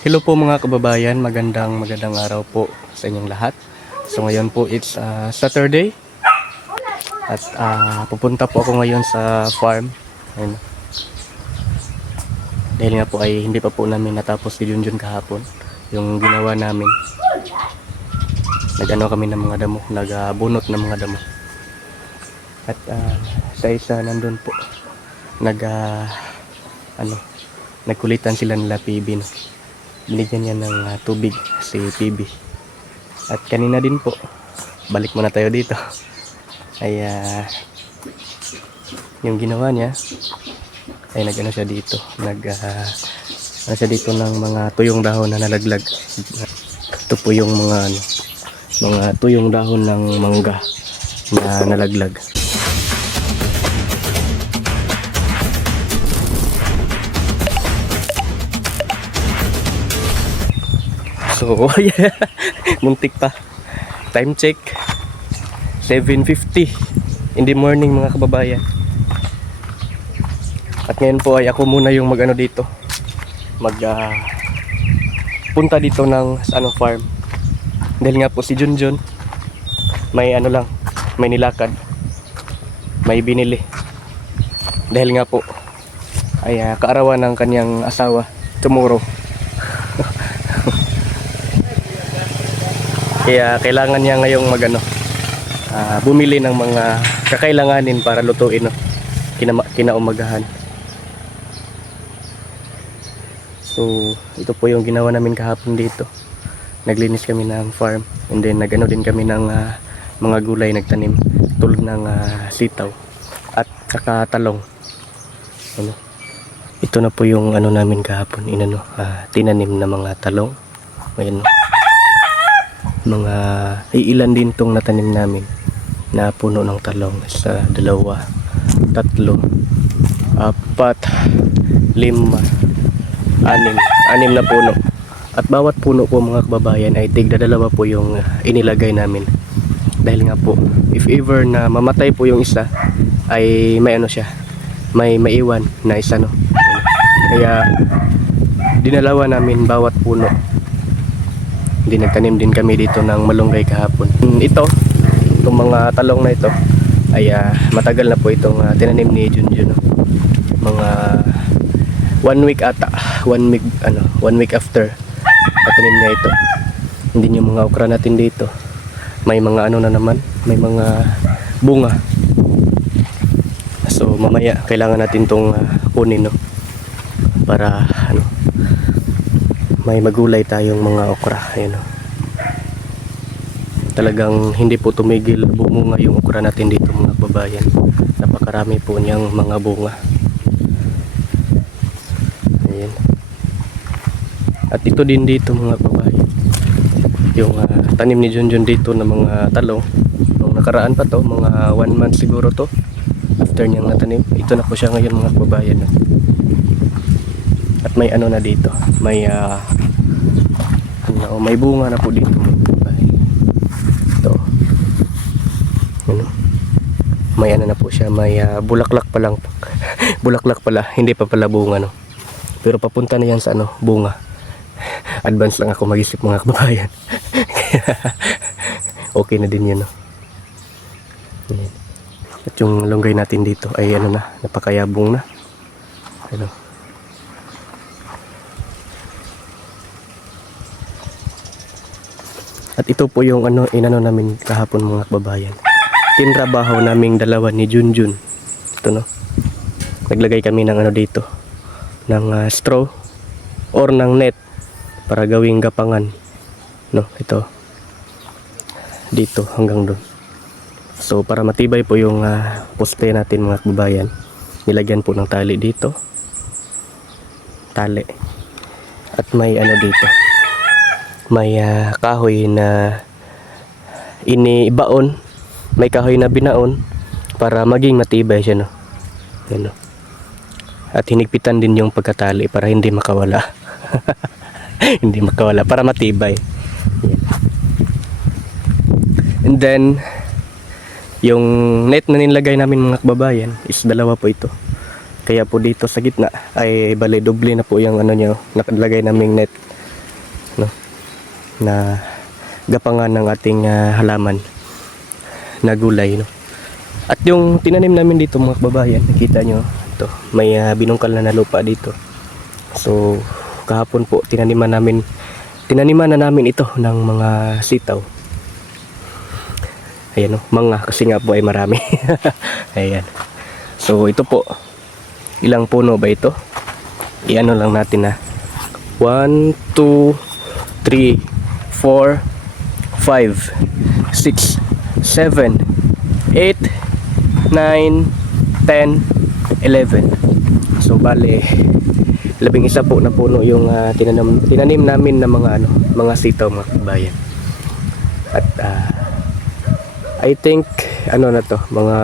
Hello po mga kababayan, magandang araw po sa inyong lahat. So ngayon po it's Saturday at pupunta po ako ngayon sa farm. Ayun. Dahil nga po ay hindi pa po namin natapos si Junjun kahapon yung ginawa namin. Nag-ano kami ng mga damo, nagbunot ng mga damo. At sa isa nandun po nagkulitan sila nila PB, no? Binigyan niya ng tubig si PB. At kanina din po, balik muna tayo dito, ay yung ginawa niya ay nag-ano siya dito, ano siya dito ng mga tuyong dahon na nalaglag. Ito po yung mga tuyong dahon ng mangga na nalaglag. So, yeah. Muntik pa. Time check 7:50 in the morning mga kababayan. At ngayon po ay ako muna yung mag-ano dito. Punta dito ng farm. Dahil nga po si Junjun may may nilakad. May binili. Dahil nga po ay kaarawan ng kanyang asawa tomorrow. Kaya kailangan niya ngayong bumili ng mga kakailanganin para lutuin, no? Kinaumagahan. So ito po yung ginawa namin kahapon dito. Naglinis kami ng farm and then nagano din kami ng mga gulay, nagtanim tulad ng sitaw at saka talong. Ano? Ito na po yung namin kahapon, tinanim na mga talong. Ayan, no? Mga ilan din tong natanim namin na puno ng talong. Isa, dalawa, tatlo, apat, lima, anim na puno. At bawat puno po mga kababayan ay tigdadalawa po yung inilagay namin. Dahil nga po, if ever na mamatay po yung isa, ay may siya, may maiwan na isa, no? Kaya dinalawa namin bawat puno. Hindi, nagtanim din kami dito ng malunggay kahapon. Itong mga talong na ito ay matagal na po itong tinanim ni Junjun, no? Mga 1 week ata, 1 week after tanim niya ito. Hindi yung mga okra natin dito, may mga na naman, may mga bunga. So mamaya kailangan natin tong kunin, no? Para may magulay tayong mga okra. Ayan, no? Talagang hindi po tumigil bumunga yung okra natin dito mga kababayan. Napakarami po niyang mga bunga. Ayan. At ito din dito mga kababayan, yung tanim ni Junjun dito ng mga talong. Nung nakaraan pa to, mga 1 month siguro to after niyang natanim. Ito na po siya ngayon mga kababayan, no? At may na dito, may may bunga na po dito. Ito. May na po siya, may bulaklak pa lang. Bulaklak pala, hindi pa pala bunga, no? Pero papunta na yan sa bunga. Advance lang ako mag-isip mga kababayan. Okay na din yan, no? At yung longgay natin dito ay napakayabong na. At ito po yung inano namin kahapon mga kababayan. Tinrabaho naming dalawa ni Junjun. Ito, no? Naglagay kami ng dito, ng straw or ng net para gawing gapangan, no? Ito dito hanggang doon. So para matibay po yung poste natin mga kababayan, nilagyan po ng tali dito. Tali. At may dito, may kahoy na inibaon, may kahoy na binaon para maging matibay siya, no? Yan, no? At hinigpitan din yung pagkatali para hindi makawala. Hindi makawala, para matibay. Yan. And then yung net na nilagay namin mga kababayan is dalawa po ito. Kaya po dito sa gitna ay bale doble na po yung niya, nakalagay naming net na gapangan ng ating halaman na gulay, no? At yung tinanim namin dito mga kababayan, nakita nyo ito, may binungkal na lupa dito. So kahapon po tinaniman na namin ito ng mga sitaw. Ayan, no, mga kasi nga po ay marami. Ayan. So ito po, ilang puno ba ito? Iano lang natin na 1, 2, 3, 4, 5, 6, 7, 8, 9, 10, 11. So bale 11 po na puno yung tinanim namin na mga sitaw mga kabayan. At I think na to, mga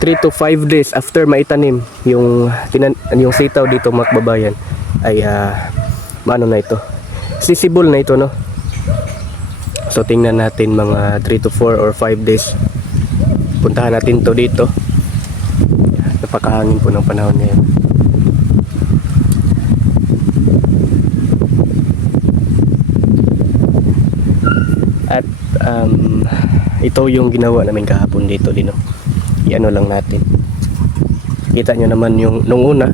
3 to 5 days after maitanim yung sitaw dito mga kababayan ay na ito, sisibol na ito, no? So tingnan natin mga 3 to 4 or 5 days. Puntahan natin to dito. Napakahangin po ng panahon ngayon. At ito yung ginawa namin kahapon dito din, no? Iano lang natin. Kita nyo naman yung nung una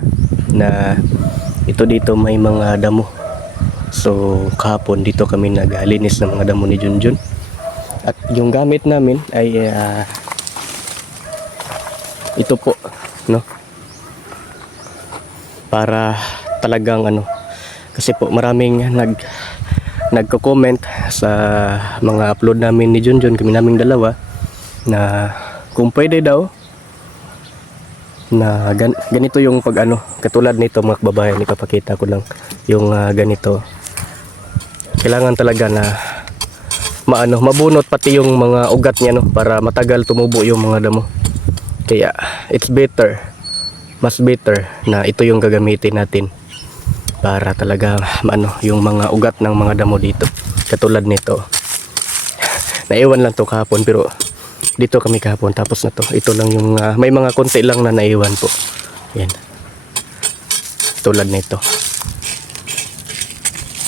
na ito dito may mga damo. So kahapon dito kami naglinis ng mga damo ni Junjun. At yung gamit namin ay ito po, no? Para talagang kasi po maraming nagko-comment sa mga upload namin ni Junjun, kami naming dalawa, na kung pwede daw na ganito yung katulad nito mga kababayan, ipapakita ko lang yung ganito. Kailangan talaga na mabunot pati yung mga ugat niya, no, para matagal tumubo yung mga damo. Kaya it's better, mas better na ito yung gagamitin natin para talaga yung mga ugat ng mga damo dito, katulad nito. Naiwan lang to kahapon, pero dito kami kahapon, tapos na to. Ito lang yung may mga konti lang na naiwan po. Yan, tulad nito.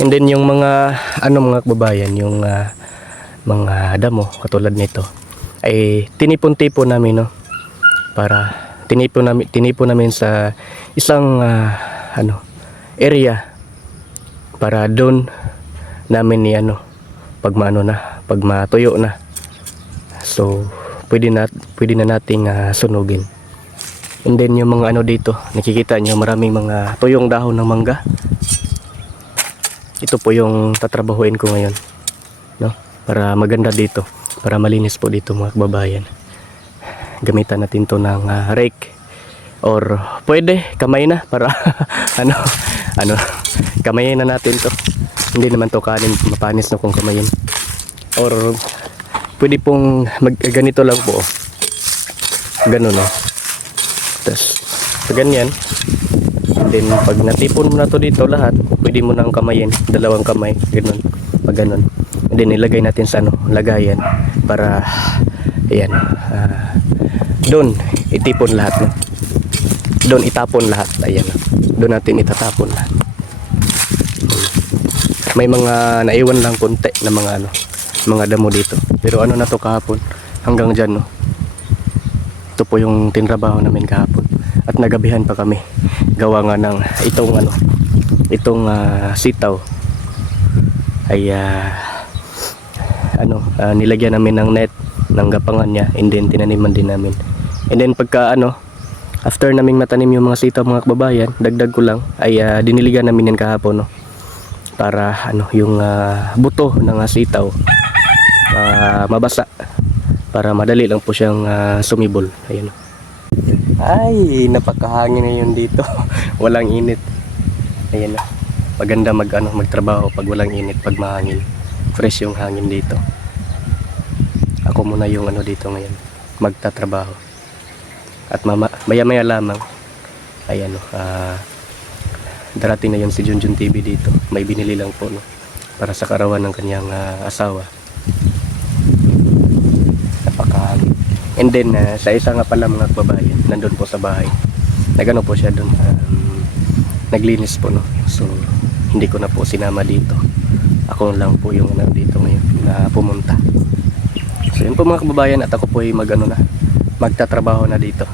And then yung mga mga kababayan, yung mga damo katulad nito ay tinipon-tipon namin, no, para tinipon namin sa isang area, para doon namin ni pag matuyo na, so pwede na nating sunugin. And then yung mga dito, nakikita nyo maraming mga tuyong dahon ng mangga. Ito po yung tatrabahuin ko ngayon, no, para maganda dito, para malinis po dito mga kababayan. Gamitan natin to ng rake, or pwede kamay na, para kamayin na natin to. Hindi naman to mapanis na kung kamayin, or pwede pong ganito lang po, ganun, no. Tapos ganyan. And then pag natipon mo na to dito lahat, pwede mo nang kamayin, dalawang kamay, ganun, pag ganun. And then ilagay natin sa lagayan, para ayan, doon itipon lahat, no? Doon itapon lahat, ayan, doon natin itatapon lahat. May mga naiwan lang konti na mga damo dito, pero na to kahapon hanggang dyan, no. Ito po yung tinrabaho namin kahapon, at nagabihan pa kami gawa nga ng itong sitaw ay nilagyan namin ng net ng gapangan niya, and then tinaniman din namin. And then pagka after naming matanim yung mga sitaw mga kababayan, dagdag ko lang ay diniligan namin yan kahapon, no, para yung buto ng sitaw mabasa, para madali lang po siyang sumibol. Ayun. Ay, napakahangin ngayon dito. Walang init. Ayan na. Maganda magtrabaho pag walang init, pag mahangin. Fresh yung hangin dito. Ako muna yung dito ngayon, magtatrabaho. At maya-maya lamang ay darating na yung si Junjun TV dito. May binili lang po, no, para sa karawan ng kanyang asawa. Napakahangin. And then sa isa nga pala mga kababayan, nandun po sa bahay, po siya doon, naglinis po, no. So hindi ko na po sinama dito Ako lang po yung dito ngayon na pumunta. So yun po mga kababayan, at ako po ay magtatrabaho na dito.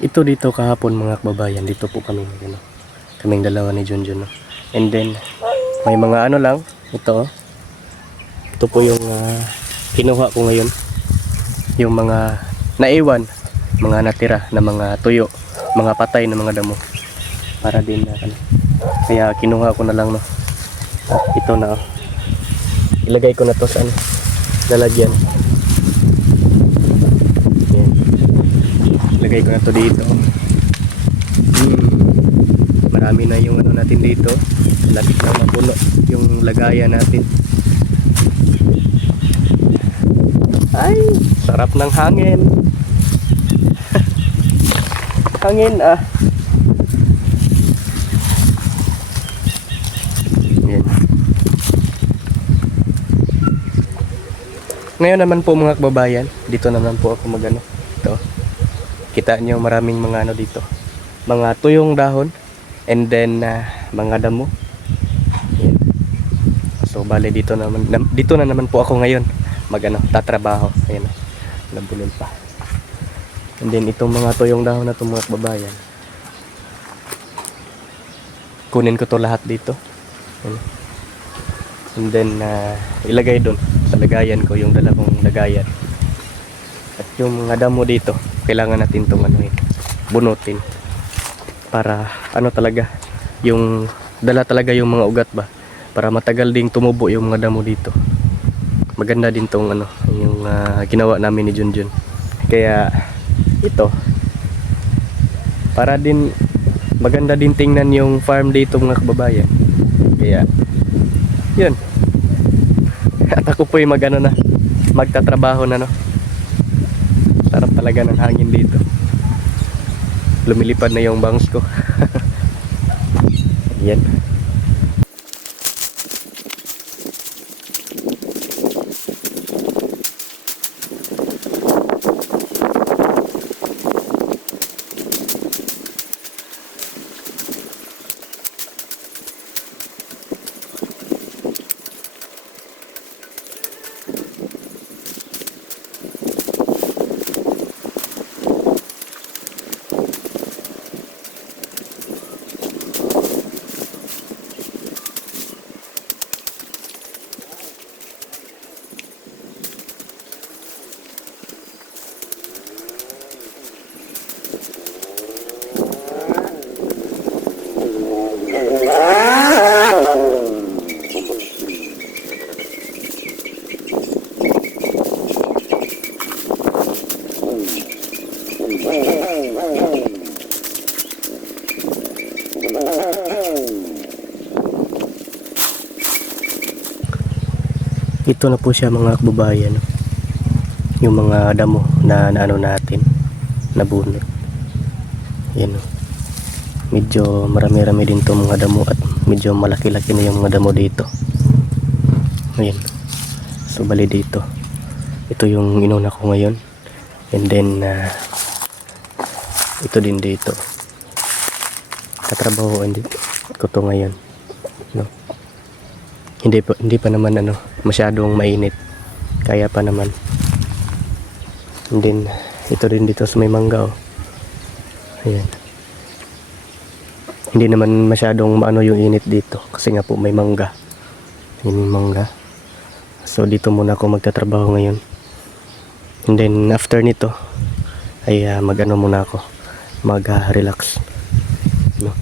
Ito dito kahapon mga kababayan, dito po kami kaming dalawa ni Junjun, no? And then may mga lang ito, ito po yung kinuha ko ngayon, yung mga naiwan, mga natira na mga tuyo, mga patay na mga damo, para din na kaya kinuha ko na lang, no. At ito na, ilagay ko na to sa lalagyan. Lagay ko na to dito. Marami na yung natin dito. Lapit na mapuno yung lagayan natin. Ay, sarap ng hangin. Hangin Yan. Ngayon naman po mga kababayan, dito naman po ako ito. Kita nyo maraming mga dito, mga tuyong dahon, and then mga damo. Yan. So bale dito na naman po ako ngayon tatrabaho. Ayan, nabulol pa. And then itong mga tuyong dahon na itong mga kababayan, kunin ko to lahat dito. Ayan. And then ilagay doon sa lagayan ko, yung dala kong lagayan. At yung mga damo dito, kailangan natin itong bunutin para talaga, yung dala talaga yung mga ugat ba, para matagal ding tumubo yung mga damo dito. Maganda din tong yung ginawa namin ni Junjun. Kaya ito, para din maganda din tingnan yung farm dito mga kababayan. Kaya yun, at ako po yung magtatrabaho na, no. Sarap talaga ng hangin dito. Lumilipad na yung bangs ko. Yan. Ito na po siya mga kababayan, yung mga damo na natin, nabunot. Yan, medyo marami-rami din to mga damo, at medyo malaki-laki na yung mga damo dito. Ayan, so bali dito, ito yung inuna ko ngayon, and then ito din dito, katrabahoan din ko to ngayon, no? Hindi pa naman ano, masyadong mainit. Kaya pa naman. And then, ito din dito sa may mangga oh. Ayan. Hindi naman masyadong maano yung init dito kasi nga po may mangga. Ayan yung mangga. So dito muna ako magtatrabaho ngayon. And then after nito ay mag-ano muna ako. Mag-relax. No?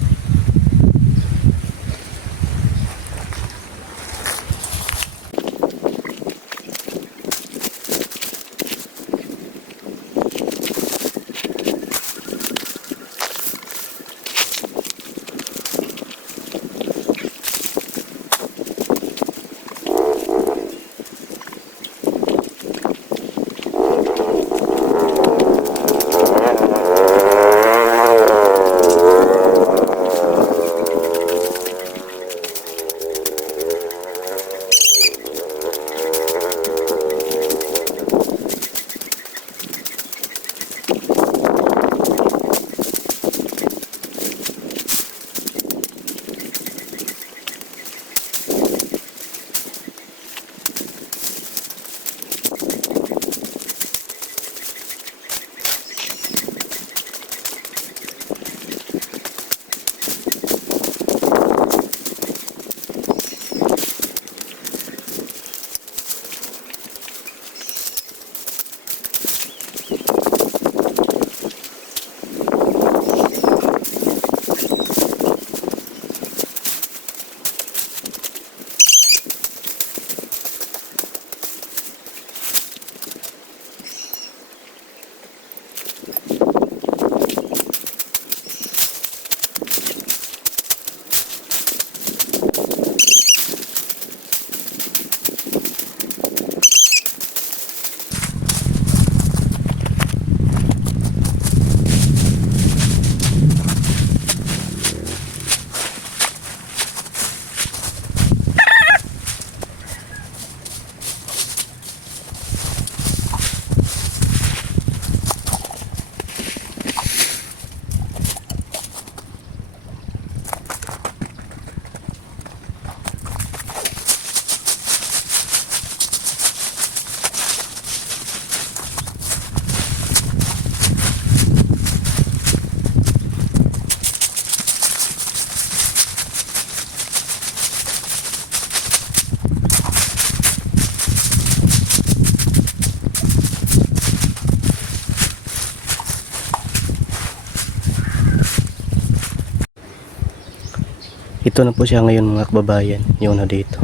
Ito na po siya ngayon mga kababayan, yung na dito.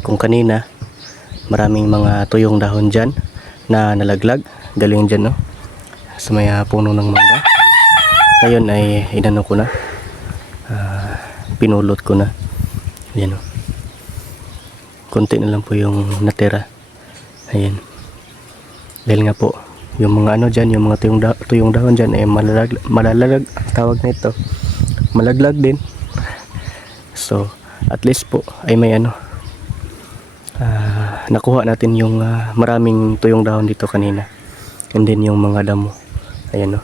Kung kanina, maraming mga tuyong dahon dyan na nalaglag, galing dyan no, sa may puno ng mangga. Ngayon ay inano ko na, pinulot ko na. Ayan o. Konti na lang po yung natira. Ayan. Dahil nga po, yung mga ano dyan, yung mga tuyong dahon dyan ay malalag, tawag na ito, malaglag din. So, at least po ay may ano, nakuha natin yung maraming tuyong dahon dito kanina. And then yung mga damo. Ayan o.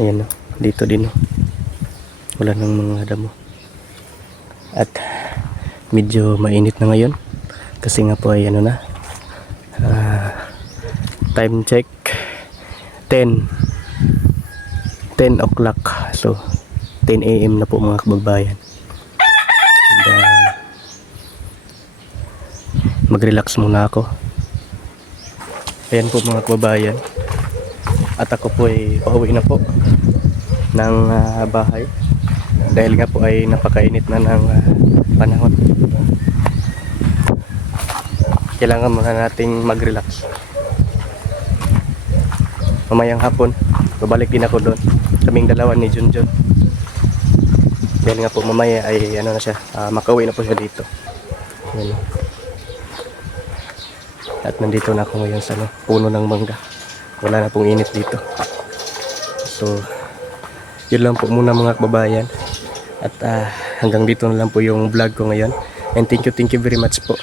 Ayan o. Dito din o. Wala nang mga damo. At medyo mainit na ngayon. Kasi nga po ay ano na. Time check. 10 o'clock. So 10 AM na po mga kababayan. And, mag-relax muna ako. Ayan po mga kababayan. At ako po ay pauwi na po ng bahay. Dahil nga po ay napakainit na ng panahon. Kailangan muna nating mag-relax. Mamayang hapon babalik din ako doon, kaming dalawa ni Junjun. Dahil nga po mamaya ay ano na siya, makauwi na po siya dito. Ayan. At nandito na ako ngayon sa puno ng mangga. Wala na pong init dito. So yun lang po muna mga kababayan. At hanggang dito na lang po yung vlog ko ngayon. And thank you very much po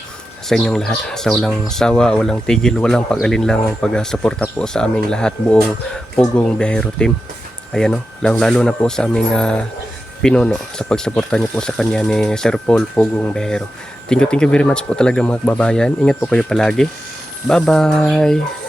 sa inyong lahat, sa walang sawa, walang tigil, walang pag-alinlang ang pag-suporta po sa aming lahat, buong Pugong Biyahero team. Ayan o, lalo na po sa aming pinuno sa pagsuporta niyo po sa kanya ni Sir Paul Pugong Behero. Thank you very much po talaga mga kababayan. Ingat po kayo palagi. Bye-bye!